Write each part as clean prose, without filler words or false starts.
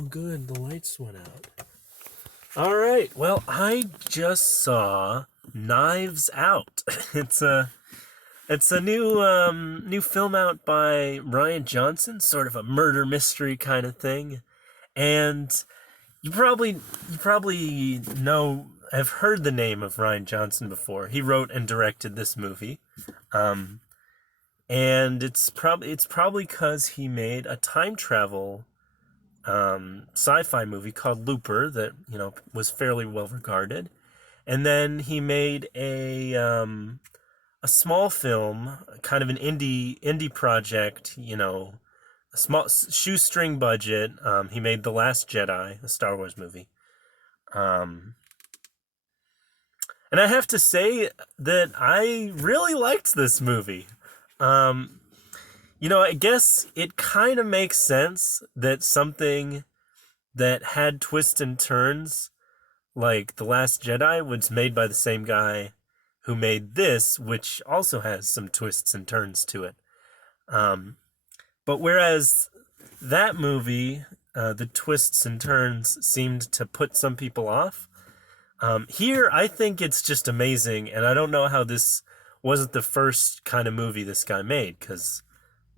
Oh, good. The lights went out. All right. Well, I just saw Knives Out. It's a new film out by Ryan Johnson, sort of a murder mystery kind of thing. And you probably know have heard the name of Ryan Johnson before. He wrote and directed this movie. Um, and it's probably because he made a time travel sci-fi movie called Looper that was fairly well regarded, and then he made a small film, kind of an indie project, a small shoestring budget. He made The Last Jedi, the Star Wars movie, um, and I have to say that I really liked this movie. Um, I guess it kind of makes sense that something that had twists and turns like The Last Jedi was made by the same guy who made this, which also has some twists and turns to it. Um, but whereas that movie, the twists and turns seemed to put some people off, here I think it's just amazing, and I don't know how this wasn't the first kind of movie this guy made, because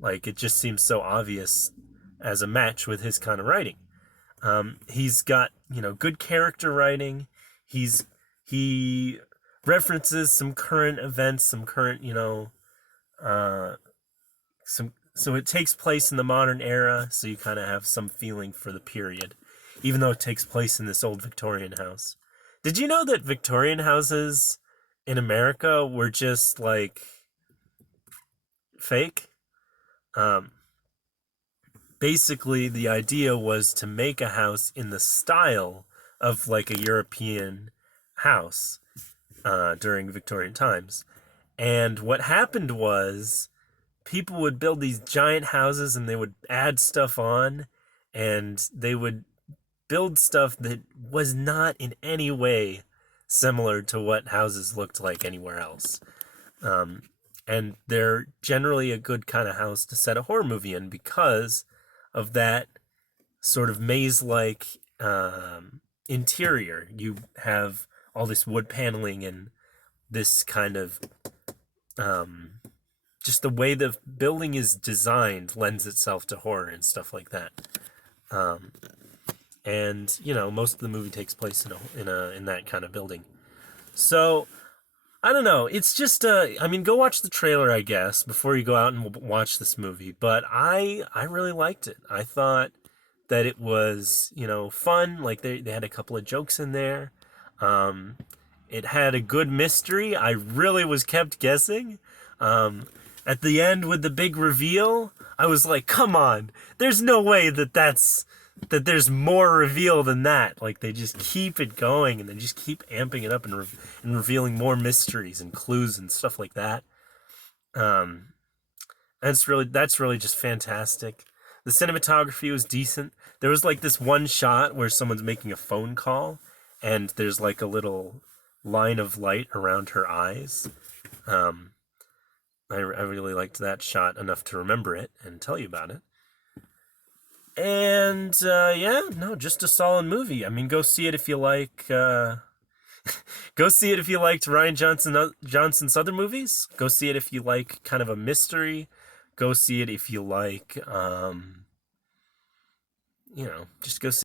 like it just seems so obvious as a match with his kind of writing. He's got good character writing. He references some current events, some current uh, some so it takes place in the modern era, so you kind of have some feeling for the period, even though it takes place in this old Victorian house. Did you know that Victorian houses in America were just like fake? Um, Basically, the idea was to make a house in the style of like a European house during Victorian times. And what happened was people would build these giant houses and they would add stuff on, and they would build stuff that was not in any way similar to what houses looked like anywhere else. Um, and they're generally a good kind of house to set a horror movie in because of that sort of maze-like interior. You have all this wood paneling and this kind of um, just the way the building is designed lends itself to horror and stuff like that. Um, and most of the movie takes place in that kind of building. So I don't know. It's just I mean, go watch the trailer, I guess, before you go out and watch this movie. But I really liked it. I thought that it was fun. Like they had a couple of jokes in there. Um, it had a good mystery. I really was kept guessing. Um, at the end with the big reveal, I was like, "Come on! There's no way that there's more reveal than that." Like they just keep it going and they just keep amping it up and revealing more mysteries and clues and stuff like that. Um, that's really just fantastic. The cinematography was decent. There was like this one shot where someone's making a phone call, and there's like a little line of light around her eyes. Um, I really liked that shot enough to remember it and tell you about it. And yeah, no, just a solid movie. I mean, go see it if you like. Go see it if you liked Ryan Johnson's other movies. Go see it if you like kind of a mystery. Go see it if you like, just go see.